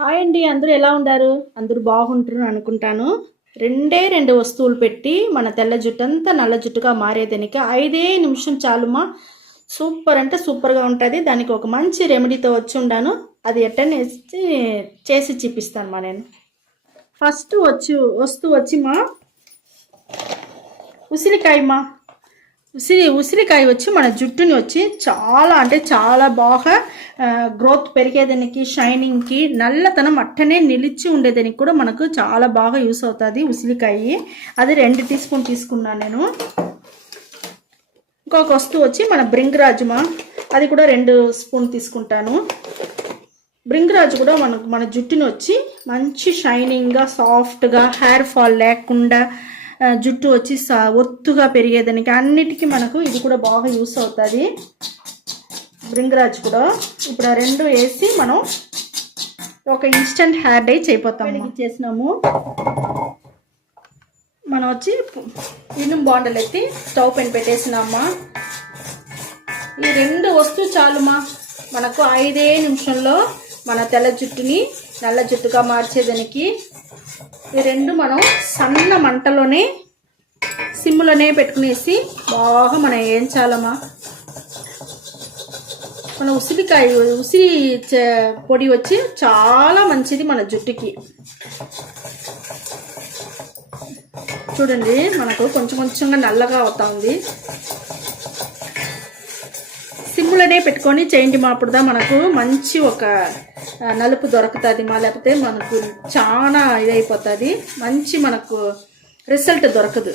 Hi అండి, అందరూ ఎలా ఉండారు? అందరూ బాగుంటారు అనుకుంటాను. రెండు వస్తువులు పెట్టి మన తెల్ల జుట్టు అంతా నల్ల జుట్టుగా మారేదానికి 5 నిమిషం చాలుమా. సూపర్ అంటే సూపర్గా ఉంటుంది. దానికి ఒక మంచి రెమెడీతో వచ్చి ఉండాను. అది ఎట్టనేసి చేసి చూపిస్తాను మా. నేను ఫస్ట్ వస్తూ మా ఉసిరికాయమ్మా. ఉసిరికాయ వచ్చి మన జుట్టుని వచ్చి చాలా అంటే చాలా బాగా గ్రోత్ పెరిగేదానికి, షైనింగ్కి, నల్లతనం అట్టనే నిలిచి ఉండేదానికి కూడా మనకు చాలా బాగా యూస్ అవుతుంది ఉసిరికాయ. అది 2 టీ స్పూన్ తీసుకున్నాను నేను. ఇంకొక వస్తువు వచ్చి మన భృంగరాజుమా, అది కూడా 2 స్పూన్ తీసుకుంటాను. భృంగరాజు కూడా మన జుట్టుని వచ్చి మంచి షైనింగ్గా, సాఫ్ట్గా, హెయిర్ ఫాల్ లేకుండా, జుట్టు వచ్చి ఒత్తుగా పెరిగేదానికి అన్నిటికీ మనకు ఇది కూడా బాగా యూస్ అవుతుంది. భృంగరాజ్ కూడా ఇప్పుడు 2 వేసి మనం ఒక ఇన్స్టెంట్ హెయిర్ డై చేయపోతాము. చేసినాము. మనం వచ్చి ఇనుము బాండలు ఎత్తి స్టవ్ పైన పెట్టేసినామా. ఈ 2 వస్తువు చాలుమా మనకు 5 నిమిషంలో మన తెల్ల జుట్టుని నల్ల జుట్టుగా మార్చేదానికి. ఈ 2 మనం సన్న మంటలోనే సిమ్లోనే పెట్టుకునేసి బాగా మనం వేయించాలమ్మా. మన ఉసిరి పొడి వచ్చి చాలా మంచిది మన జుట్టుకి. చూడండి మనకు కొంచెంగా నల్లగా అవుతా ఉంది. సిమ్లోనే పెట్టుకొని చేయండి మా. అప్పుడుదా మనకు మంచి ఒక నలుపు దొరుకుతుంది మా, లేకపోతే మనకు చాలా ఇదైపోతుంది, మంచి మనకు రిజల్ట్ దొరకదు.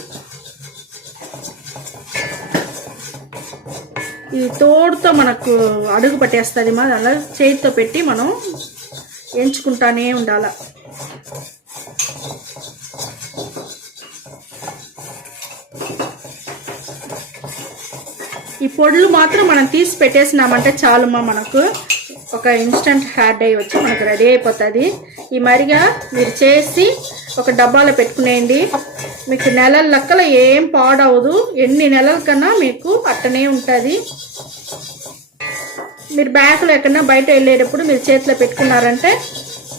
ఈ తోడుతో మనకు అడుగు పట్టేస్తుంది మా. అలా చేతితో పెట్టి మనం ఎంచుకుంటానే ఉండాల. ఈ పొడులు మాత్రం మనం తీసి పెట్టేసినామంటే చాలుమా, మనకు ఒక ఇన్స్టెంట్ హెయిర్ డై వచ్చి మనకు రెడీ అయిపోతుంది. ఈ మరిగా మీరు చేసి ఒక డబ్బాలో పెట్టుకునేయండి. మీకు నెలల లెక్కలో ఏం పాడవదు. ఎన్ని నెలల కన్నా మీకు అట్టనే ఉంటుంది. మీరు బ్యాగ్లో ఎక్కడన్నా బయట వెళ్ళేటప్పుడు మీరు చేతిలో పెట్టుకున్నారంటే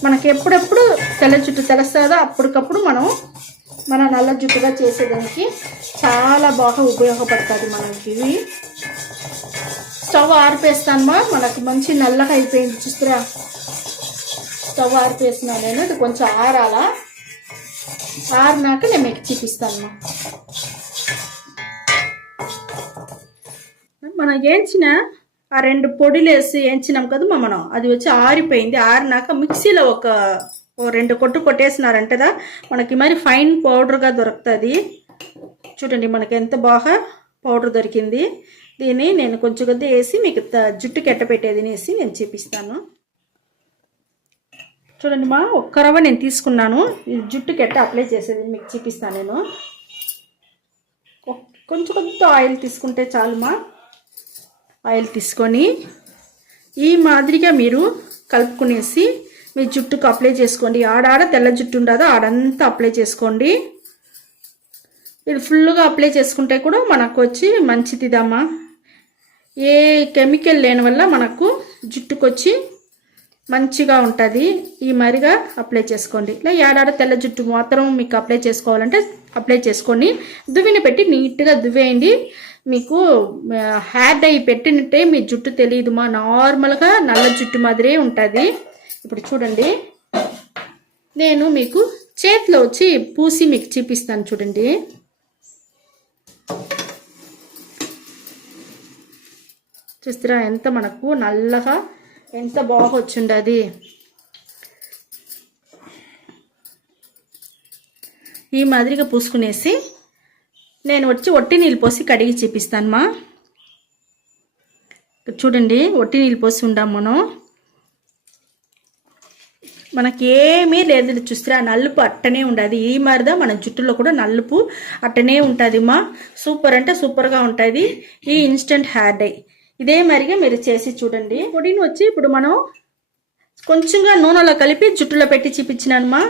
మనకి ఎప్పుడెప్పుడు తెల్ల జుట్టు తెలుస్తుందో అప్పటికప్పుడు మనం మన నల్ల జుట్టుగా చేసేదానికి చాలా బాగా ఉపయోగపడుతుంది మనకి. ఇవి స్టవ్ ఆరిపేస్తానమ్మా. మనకు మంచి నల్లగా అయిపోయింది చూస్తురా. స్టవ్ ఆరిపేసినా నేను. ఇది కొంచెం ఆరాలా. ఆరినాక నేను మీకు చూపిస్తానమ్మా. మనం వేయించిన ఆ 2 పొడిలు వేసి వేయించినాం కదమ్మా మనం, అది వచ్చి ఆరిపోయింది. ఆరినాక మిక్సీలో ఒక 2 కొట్టేసినారంటేదా మనకి మరి ఫైన్ పౌడర్గా దొరుకుతుంది. చూడండి మనకి ఎంత బాగా పౌడర్ దొరికింది. దీన్ని నేను కొంచెం కొద్ది వేసి మీకు జుట్టుకి ఎట్టపెట్టేది వేసి నేను చూపిస్తాను. చూడండి మా, 1 రవ్వ నేను తీసుకున్నాను. ఈ జుట్టుకి ఎట్ట అప్లై చేసేది మీకు చూపిస్తాను నేను. కొంచెం ఆయిల్ తీసుకుంటే చాలుమా. ఆయిల్ తీసుకొని ఈ మాదిరిగా మీరు కలుపుకునేసి మీ జుట్టుకు అప్లై చేసుకోండి. ఆడాడ తెల్ల జుట్టు ఉండదో ఆడంతా అప్లై చేసుకోండి. ఇది ఫుల్గా అప్లై చేసుకుంటే కూడా మనకు వచ్చి మంచిదిదమ్మా. ఏ కెమికల్ లేని వల్ల మనకు జుట్టుకు వచ్చి మంచిగా ఉంటుంది. ఈ మరిగా అప్లై చేసుకోండి. ఇలా ఏడాడ తెల్ల జుట్టు మాత్రం మీకు అప్లై చేసుకోవాలంటే అప్లై చేసుకొని దువ్విని పెట్టి నీట్గా దువ్వేయండి. మీకు హెయిర్ డై పెట్టినట్టే మీ జుట్టు తెలియదు మా, నార్మల్గా నల్ల జుట్టు మాదిరే ఉంటుంది. ఇప్పుడు చూడండి నేను మీకు చేతిలో వచ్చి పూసి మీకు చూపిస్తాను. చూడండి చూస్తారా ఎంత మనకు నల్లగా ఎంత బాగా వచ్చిండది. ఈ మాదిరిగా పూసుకునేసి నేను వచ్చి ఒట్టి నీళ్ళు పోసి కడిగి చూపిస్తాను మా. చూడండి ఒట్టి నీళ్ళు పోసి ఉండాం మనం. మనకి ఏమీ లేదు చూస్తారా, నలుపు అట్టనే ఉండదు. ఈ మాదిరిగా మన జుట్టులో కూడా నలుపు అట్టనే ఉంటుంది మా. సూపర్ అంటే సూపర్గా ఉంటుంది ఈ ఇన్స్టెంట్ హెయిర్ డై. ఇదే మరిగా మీరు చేసి చూడండి. పొడిని వచ్చి ఇప్పుడు మనం కొంచెంగా నూనెలో కలిపి జుట్టులో పెట్టి చూపించినానమ్మా.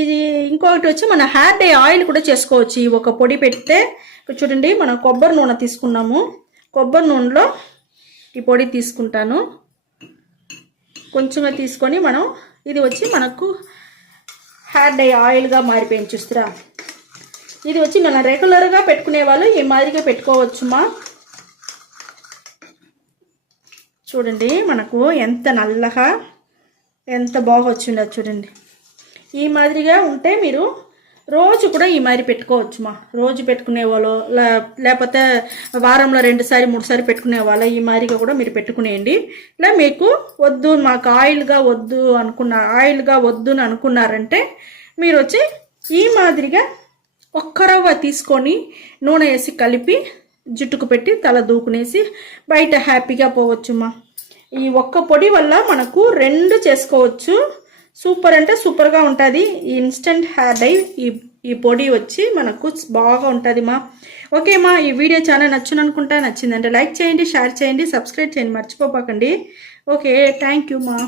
ఇది ఇంకొకటి వచ్చి మన హెయిర్ డై ఆయిల్ కూడా చేసుకోవచ్చు. ఈ ఒక పొడి పెడితే చూడండి మనం కొబ్బరి నూనె తీసుకున్నాము. కొబ్బరి నూనెలో ఈ పొడి తీసుకుంటాను. కొంచెంగా తీసుకొని మనం ఇది వచ్చి మనకు హెయిర్ డై ఆయిల్గా మారిపోయింది చూస్తారా. ఇది వచ్చి మనం రెగ్యులర్గా పెట్టుకునే వాళ్ళు ఈ మాదిరిగా పెట్టుకోవచ్చుమా. చూడండి మనకు ఎంత నల్లగా ఎంత బాగా వచ్చిందో చూడండి. ఈ మాదిరిగా ఉంటే మీరు రోజు కూడా ఈ మాదిరి పెట్టుకోవచ్చుమా. రోజు పెట్టుకునే వాళ్ళు లేకపోతే వారంలో 2 సారి 3 సారి పెట్టుకునే వాళ్ళు ఈ మాదిరిగా కూడా మీరు పెట్టుకునేయండి. ఇలా మీకు వద్దు మాకు ఆయిల్గా వద్దు అని అనుకున్నారంటే మీరు వచ్చి ఈ మాదిరిగా ఒక్క రవ్వ తీసుకొని నూనె వేసి కలిపి జుట్టుకు పెట్టి తల దూకునేసి బయట హ్యాపీగా పోవచ్చుమా. ఈ ఒక్క పొడి వల్ల మనకు 2 చేసుకోవచ్చు. సూపర్ అంటే సూపర్గా ఉంటుంది. ఈ ఇన్స్టెంట్ హెయిర్ డై ఈ పొడి వచ్చి మనకు బాగా ఉంటుంది మా. ఓకే మా, ఈ వీడియో చాలా నచ్చిందంటే లైక్ చేయండి, షేర్ చేయండి, సబ్స్క్రైబ్ చేయండి మర్చిపోకండి. ఓకే, థ్యాంక్ యూ మా.